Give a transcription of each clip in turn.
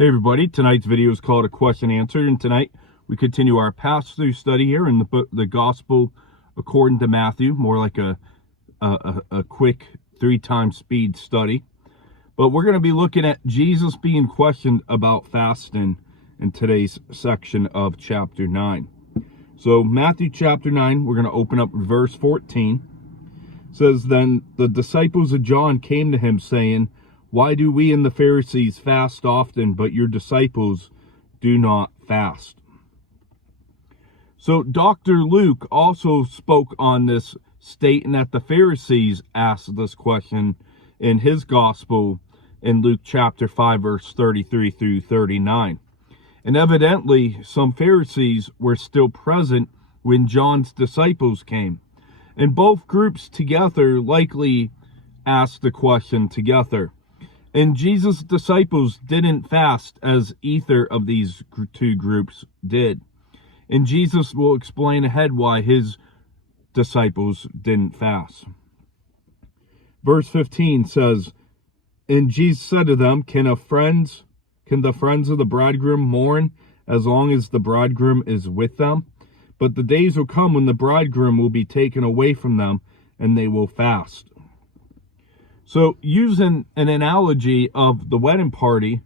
Hey everybody, tonight's video is called A Question Answered, and tonight we continue our pass-through study here in the book, the Gospel according to Matthew, more like a quick 3-time speed study. But we're going to be looking at Jesus being questioned about fasting in today's section of chapter 9. So Matthew chapter 9, we're going to open up verse 14. It says, "Then the disciples of John came to him, saying, 'Why do we and the Pharisees fast often, but your disciples do not fast?'" So Dr. Luke also spoke on this, stating that the Pharisees asked this question in his gospel in Luke chapter 5, verse 33 through 39. And evidently, some Pharisees were still present when John's disciples came. And both groups together likely asked the question together. And Jesus' disciples didn't fast as either of these two groups did. And Jesus will explain ahead why his disciples didn't fast. Verse 15 says, "And Jesus said to them, Can the friends of the bridegroom mourn as long as the bridegroom is with them? But the days will come when the bridegroom will be taken away from them, and they will fast." So using an analogy of the wedding party,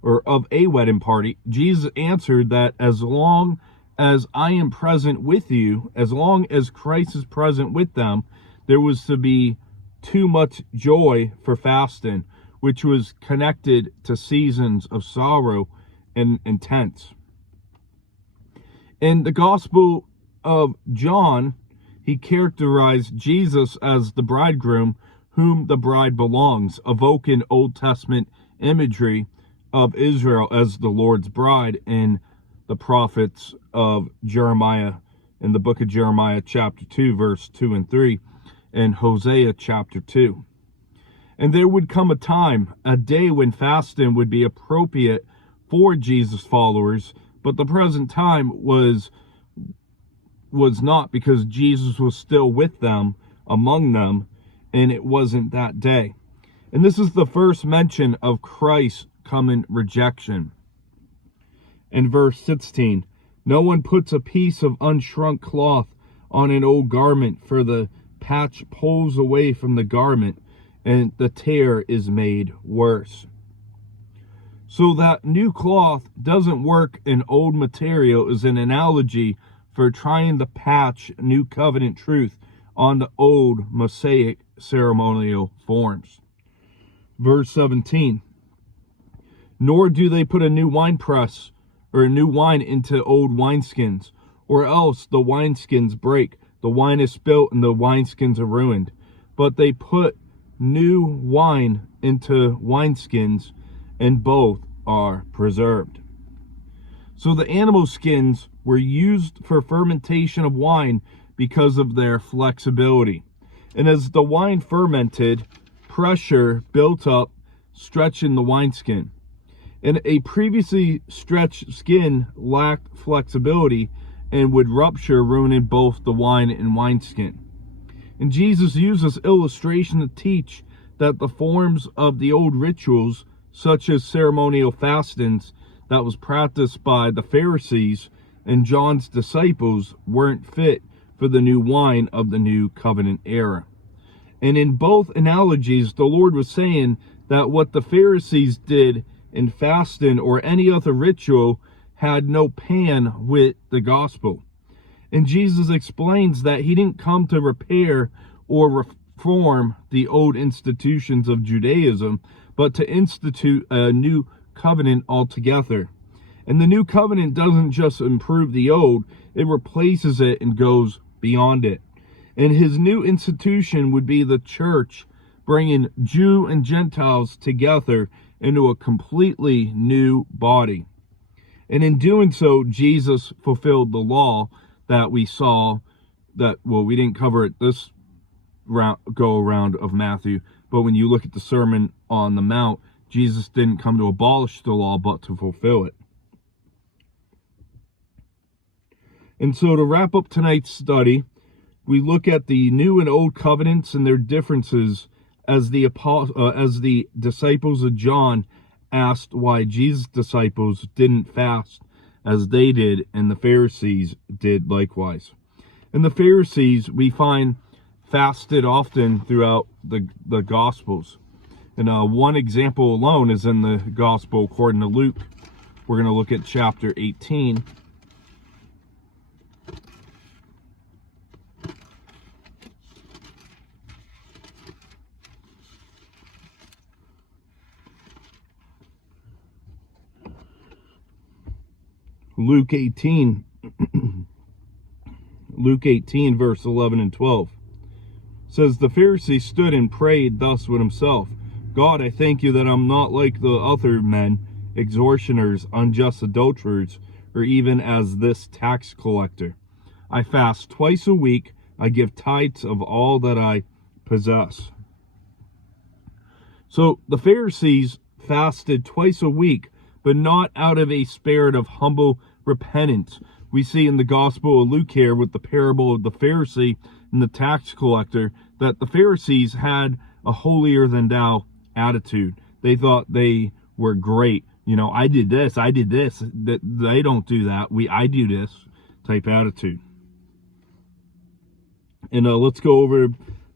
or of a wedding party, Jesus answered that as long as I am present with you, as long as Christ is present with them, there was to be too much joy for fasting, which was connected to seasons of sorrow and intense. In the Gospel of John, he characterized Jesus as the bridegroom whom the bride belongs, evoking Old Testament imagery of Israel as the Lord's bride in the prophets of Jeremiah, in the book of Jeremiah chapter 2, verse 2 and 3, and Hosea chapter 2. And there would come a time, a day, when fasting would be appropriate for Jesus' followers, but the present time was not, because Jesus was still with them, among them, and it wasn't that day. And this is the first mention of Christ's coming rejection. In verse 16, "No one puts a piece of unshrunk cloth on an old garment, for the patch pulls away from the garment, and the tear is made worse." So that new cloth doesn't work in old material is an analogy for trying to patch new covenant truth on the old Mosaic ceremonial forms. Verse 17, "Nor do they put a new winepress or a new wine into old wineskins, or else the wineskins break, the wine is spilt, and the wineskins are ruined. But they put new wine into wineskins, and both are preserved." So the animal skins were used for fermentation of wine because of their flexibility. And as the wine fermented, pressure built up, stretching the wineskin. And a previously stretched skin lacked flexibility and would rupture, ruining both the wine and wineskin. And Jesus used this illustration to teach that the forms of the old rituals, such as ceremonial fastings that was practiced by the Pharisees and John's disciples, weren't fit for the new wine of the new covenant era. And in both analogies, the Lord was saying that what the Pharisees did in fasting or any other ritual had no pan with the gospel. And Jesus explains that he didn't come to repair or reform the old institutions of Judaism, but to institute a new covenant altogether. And the new covenant doesn't just improve the old, it replaces it and goes beyond it. And his new institution would be the church, bringing Jew and Gentiles together into a completely new body. And in doing so, Jesus fulfilled the law that we saw that, well, we didn't cover it this go around of Matthew, but when you look at the Sermon on the Mount, Jesus didn't come to abolish the law, but to fulfill it. And so to wrap up tonight's study, we look at the new and old covenants and their differences as the disciples of John asked why Jesus' disciples didn't fast as they did, and the Pharisees did likewise. And the Pharisees, we find, fasted often throughout the Gospels. And one example alone is in the Gospel according to Luke. We're going to look at chapter 18. Luke 18, verse 11 and 12 says, the Pharisee stood and prayed thus with himself, God, I thank you that I'm not like the other men, extortioners, unjust adulterers, or even as this tax collector. I fast twice a week. I give tithes of all that I possess. So the Pharisees fasted twice a week, but not out of a spirit of humble repentance. We see in the Gospel of Luke here with the parable of the Pharisee and the tax collector that the Pharisees had a holier-than-thou attitude. They thought they were great. You know, I did this. That they don't do that. I do this type attitude. And let's go over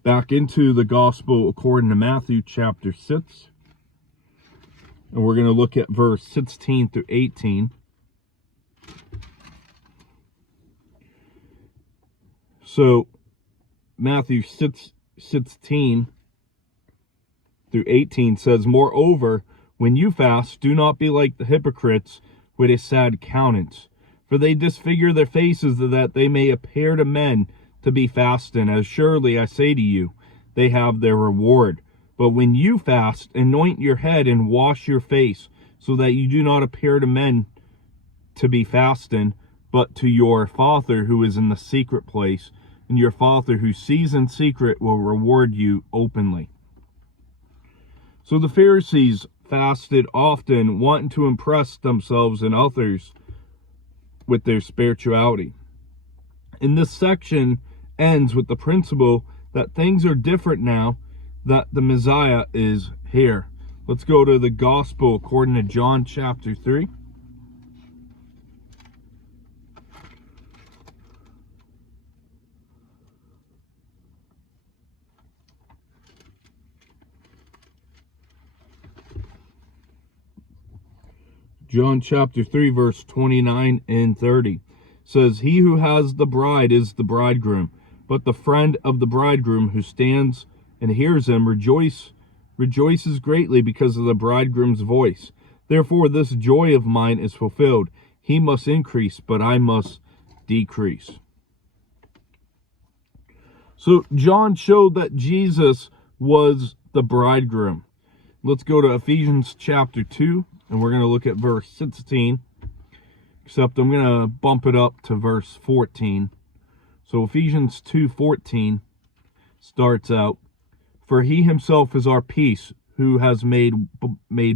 back into the Gospel according to Matthew chapter 6. And we're going to look at verse 16 through 18. So, Matthew 6:16 through 18 says, moreover, when you fast, do not be like the hypocrites with a sad countenance, for they disfigure their faces that they may appear to men to be fasting. As surely I say to you, they have their reward. But when you fast, anoint your head and wash your face, so that you do not appear to men to be fasting, but to your Father who is in the secret place, and your Father who sees in secret will reward you openly. So the Pharisees fasted often, wanting to impress themselves and others with their spirituality. And this section ends with the principle that things are different now that the Messiah is here. Let's go to the Gospel according to John chapter 3. John chapter 3, verse 29 and 30 says, he who has the bride is the bridegroom, but the friend of the bridegroom who stands and hears him rejoices greatly because of the bridegroom's voice. Therefore this joy of mine is fulfilled. He must increase, but I must decrease. So John showed that Jesus was the bridegroom. Let's go to Ephesians chapter 2, and we're going to look at verse 16. Except I'm going to bump it up to verse 14. So Ephesians 2:14 starts out, for he himself is our peace, who has made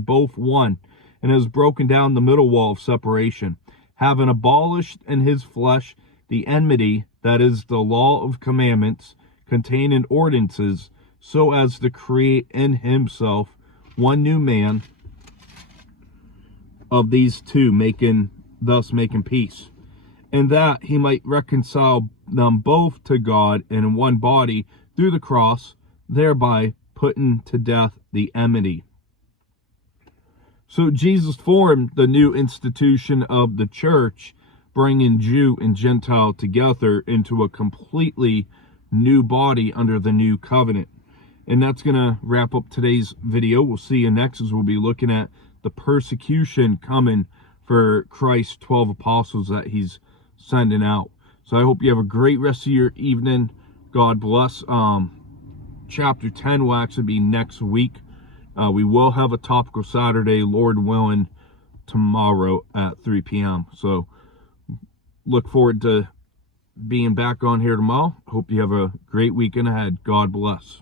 both one, and has broken down the middle wall of separation, having abolished in his flesh the enmity, that is the law of commandments contained in ordinances, so as to create in himself one new man of these two, thus making peace, and that he might reconcile them both to God in one body through the cross, thereby putting to death the enmity. So Jesus formed the new institution of the church, bringing Jew and Gentile together into a completely new body under the new covenant. And that's going to wrap up today's video. We'll see you next as we'll be looking at the persecution coming for Christ's 12 apostles that he's sending out. So I hope you have a great rest of your evening. God bless. Chapter 10 will actually be next week. We will have a topical Saturday, Lord willing, tomorrow at 3 p.m. So look forward to being back on here tomorrow. Hope you have a great weekend ahead. God bless.